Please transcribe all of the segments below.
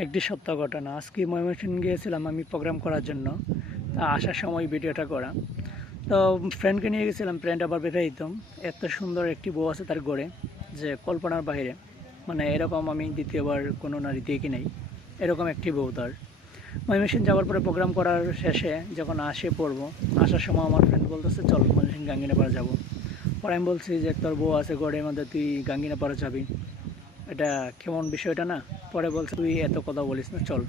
একটি সত্য ঘটনা। আজকে ময়মনসিংহ গিয়েছিলাম আমি প্রোগ্রাম করার জন্য। তা আসার সময় ভিডিওটা করা। তো ফ্রেন্ডকে নিয়ে গেছিলাম, ফ্রেন্ড আবার বিবাহিত। এত সুন্দর একটি বউ আছে তার গড়ে, যে কল্পনার বাইরে। মানে এরকম আমি দ্বিতীয়বার কোনো নারী দেখি নাই, এরকম একটি বউ তার। ময়মনসিংহ যাওয়ার পরে প্রোগ্রাম করার শেষে যখন পড়বো, আসার সময় আমার ফ্রেন্ড বলতেছে চল ময়মনসিংহ গাঙ্গিনাপাড়া যাবো। পরে আমি বলছি যে তোর বউ আছে গড়ের মধ্যে, তুই গাঙ্গিনাপাড়া যাবি, এটা কেমন বিষয়টা না? পরে বলছে তুই এত কথা বলিস না, চল।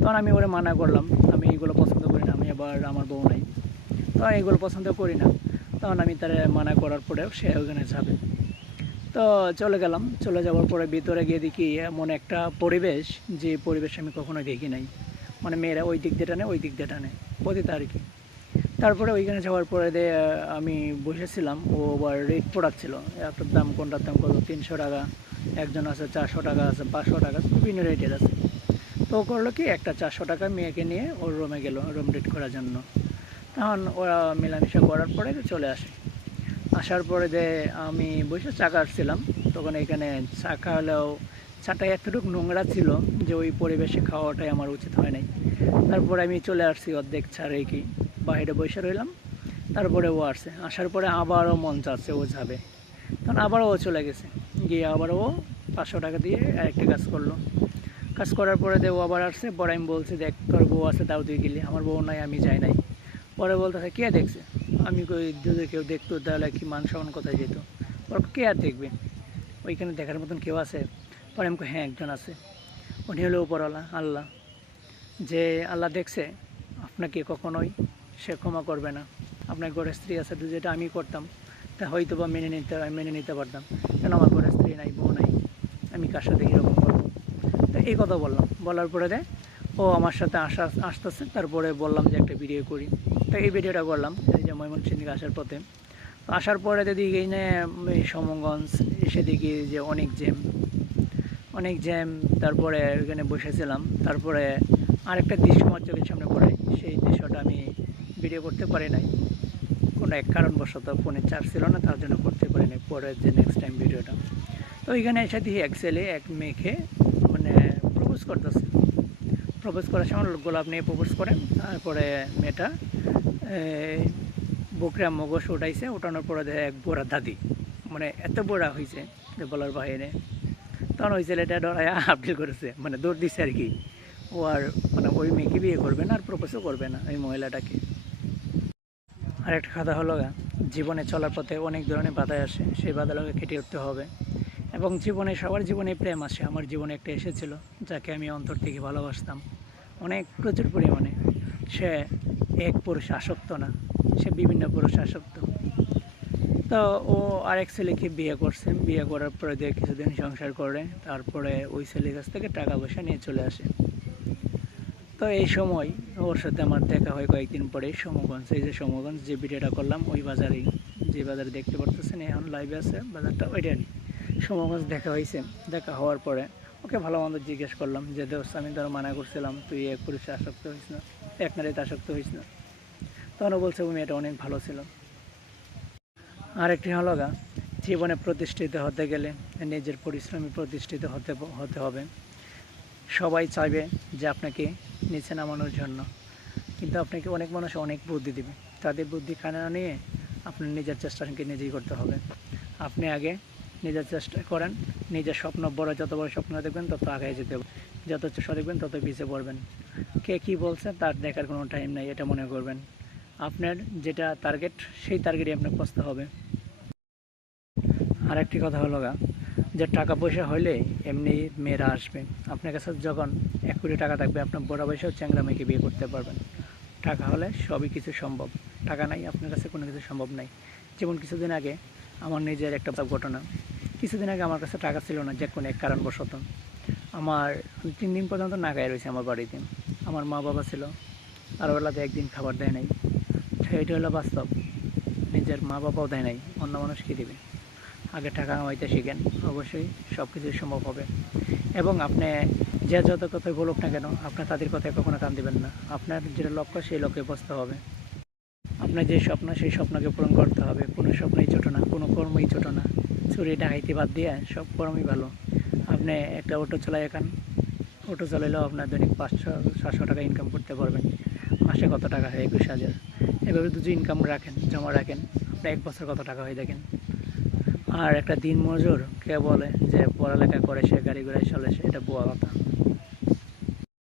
তখন আমি ওরে মানা করলাম, আমি এগুলো পছন্দ করি না, আমি আবার আমার বউ নাই, তো এগুলো পছন্দ করি না। তখন আমি তার মানা করার পরেও সে ওখানে যাবে। তো চলে গেলাম, চলে যাওয়ার পরে ভিতরে গিয়ে দেখি এমন একটা পরিবেশ, যে পরিবেশ আমি কখনো দেখি নাই। মানে মেয়েরা ওই দিক দিয়ে টানে, ওই দিক দিয়ে টানে, পতিতা আর কি। তারপরে ওইখানে যাওয়ার পরে আমি বসেছিলাম, ও আবার রেট পড়াচ্ছিল, একটার দাম কোনটার দাম কত, 300 টাকা, একজন আছে 400 টাকা, আছে 500 টাকা, বিভিন্ন রেটের আছে। তো ও করলো কি, একটা 400 টাকা মেয়েকে নিয়ে ওর রুমে গেল রুম রেট করার জন্য। তখন ওরা মেলামেশা করার পরে চলে আসে। আসার পরে আমি বসে চা কাটছিলাম, তখন এখানে চা খাওয়ালেও চাটা এতটুকু নোংরা ছিল যে ওই পরিবেশে খাওয়াটাই আমার উচিত হয় নাই। তারপরে আমি চলে আসছি অর্ধেক চা রেখে, বাইরে বসে রইলাম। তারপরে ও আসছে, আসার পরে আবারও মন চাচ্ছে ও যাবে। তখন আবারও ও চলে গেছে, গিয়ে আবারও ও 500 টাকা দিয়ে আরেকটা কাজ করলো। কাজ করার পরে ও আবার আসছে। পরে আমি বলছি দেখ তোর বউ আছে, তাও তুই গেলি, আমার বউ নাই, আমি যাই নাই। পরে বলতেছে কে দেখছে? আমি কই যদি কেউ দেখতো তাহলে কি মান সম্মান কোথায় যেত? ওর কে আর দেখবে, ওইখানে দেখার মতন কেউ আছে? পরে আমি হ্যাঁ একজন আছে, উনি হলো উপরওয়ালা আল্লাহ। যে আল্লাহ দেখছে আপনাকে কখনোই সে ক্ষমা করবে না। আপনার ঘরে স্ত্রী আছে, যেটা আমি করতাম তা হয়তো বা মেনে নিতে পারতাম, কেন আমার ঘরে স্ত্রী নাই, বউ নাই, আমি কার সাথে কীরকম করবো? তো এই কথা বললাম, বলার পরে ও আমার সাথে আসতেছে। তারপরে বললাম যে একটা ভিডিও করি। তো এই ভিডিওটা করলাম এই যে ময়মনসিংহ আসার পথে। তো আসার পরে দেখি এই সমগঞ্জ এসে দেখি যে অনেক জ্যাম, অনেক জ্যাম। তারপরে ওইখানে বসেছিলাম। তারপরে আরেকটা দৃশ্য আমার চোখের সামনে পড়ে, সেই দৃশ্যটা আমি ভিডিও করতে পারি নাই, কোনো এক কারণবশত ফোনে চার্জ ছিল না, তার জন্য করতে পারি নাই পরে যে নেক্সট টাইম ভিডিওটা। তো ওইখানে এসে দেখি এক ছেলে এক মেয়েকে মানে প্রপোজ করতেছে। প্রপোজ করার সময় গোলাপ নিয়ে প্রপোজ করে। তারপরে মেয়েটা বকরা মগজ উঠাইছে, উঠানোর পরে এক বোরা দাদি, মানে এত বোরা হয়েছে যে বলার বাইরে। তখন ওই ছেলেটা ডরায় আপিল করেছে, মানে দৌড় দিচ্ছে আর কি। ও আর মানে ওই মেয়েকে বিয়ে করবে না, আর প্রপোজও করবে না ওই মহিলাটাকে। আর একটা কথা হলো জীবনে চলার পথে অনেক ধরনের বাধাই আসে, সেই বাধাগুলোকে কেটে উঠতে হবে। এবং জীবনে সবার জীবনে প্রেম আসে, আমার জীবনে একটা এসেছিল যাকে আমি অন্তর থেকে ভালোবাসতাম অনেক, প্রচুর পরিমাণে। সে এক পুরুষ আসক্ত না, সে বিভিন্ন পুরুষ আসক্ত। তো ও আরেক ছেলেকে বিয়ে করছে, বিয়ে করার পরে কিছুদিন সংসার করে, তারপরে ওই ছেলের কাছ থেকে টাকা পয়সা নিয়ে চলে আসে। তো এই সময় ওর সাথে আমার দেখা হয় কয়েকদিন পরে সমগঞ্জ, এই যে সমগঞ্জ যে ভিডিওটা করলাম ওই বাজারেই, যে বাজারে দেখতে পারতেছেন এখন লাইভে আছে বাজারটা, ওইটারই সমগঞ্জ দেখা হয়েছে। দেখা হওয়ার পরে ওকে ভালো মন্দ জিজ্ঞেস করলাম যে দোস্ত আমি তোর মানা করছিলাম তুই এক পুরুষে আসক্ত হইস না, এক নারীতে আসক্ত হইস না। তখন বলছে ওই মেয়েটা অনেক ভালো ছিল। আরেকটি হলো জীবনে প্রতিষ্ঠিত হতে গেলে নিজের পরিশ্রমী প্রতিষ্ঠিত হতে হবে। সবাই চাইবে যে আপনাকে নিচে নামানোর জন্য, কিন্তু আপনাকে অনেক মানুষ অনেক বুদ্ধি দেবে, তাদের বুদ্ধি কানে না নিয়ে আপনার নিজের চেষ্টাকে নিজেই করতে হবে। আপনি আগে নিজের চেষ্টা করেন, নিজের স্বপ্ন বড়, যত বড় স্বপ্ন দেখবেন তত আগে যেতে হবে, যত চেষ্টা দেখবেন তত পিছিয়ে পড়বেন। কে কী বলছে তার দেখার কোনো টাইম নেই, এটা মনে করবেন। আপনার যেটা টার্গেট সেই টার্গেটই আপনার পৌঁছতে হবে। আরেকটি কথা হলো যে টাকা পয়সা হলে এমনি মেয়েরা আসবে আপনার কাছে। যখন 1 কোটি টাকা থাকবে আপনার বড় বয়সেও চ্যাংরা মেয়েকে বিয়ে করতে পারবেন। টাকা হলে সবই কিছু সম্ভব, টাকা নাই আপনার কাছে কোনো কিছু সম্ভব নাই। যেমন কিছুদিন আগে আমার নিজের একটা ঘটনা, কিছুদিন আগে আমার কাছে টাকা ছিল না যে কোনো এক কারণবশত। আমার 3 দিন পর্যন্ত না খাই রয়েছে আমার বাড়িতে। আমার মা বাবা ছিল, আর বেলাতে একদিন খাবার দেয় নাই। এটা হলো বাস্তব, নিজের মা বাবাও দেয় নাই, অন্য মানুষ কী দেবে? আগে টাকা কামাইতে শিখেন, অবশ্যই সব কিছুই সম্ভব হবে। এবং আপনি যে যত কথাই বলুক না কেন, আপনার তাদের কথায় কখনো কান দেবেন না। আপনার যেটা লক্ষ্য সেই লক্ষ্যে পৌঁছতে হবে। আপনার যে স্বপ্ন সেই স্বপ্নকে পূরণ করতে হবে। কোনো স্বপ্নই ছোটো না, কোনো কর্মই ছোটো না। চুরি ডাকাইতি বাদ দিয়ে সব কর্মই ভালো। আপনি একটা অটো চালাই খান, অটো চালাইলেও আপনার দৈনিক 500-700 টাকা ইনকাম করতে পারবেন। মাসে কত টাকা হয়? 21,000। এভাবে যদি ইনকাম রাখেন, জমা রাখেন, আপনার 1 বছর কত টাকা হয় দেখেন। আর একটা দিনমজুর কে বলে যে পড়ালেখা করে সে গাড়ি ঘোড়ায় চলে, এটা ভুয়া কথা।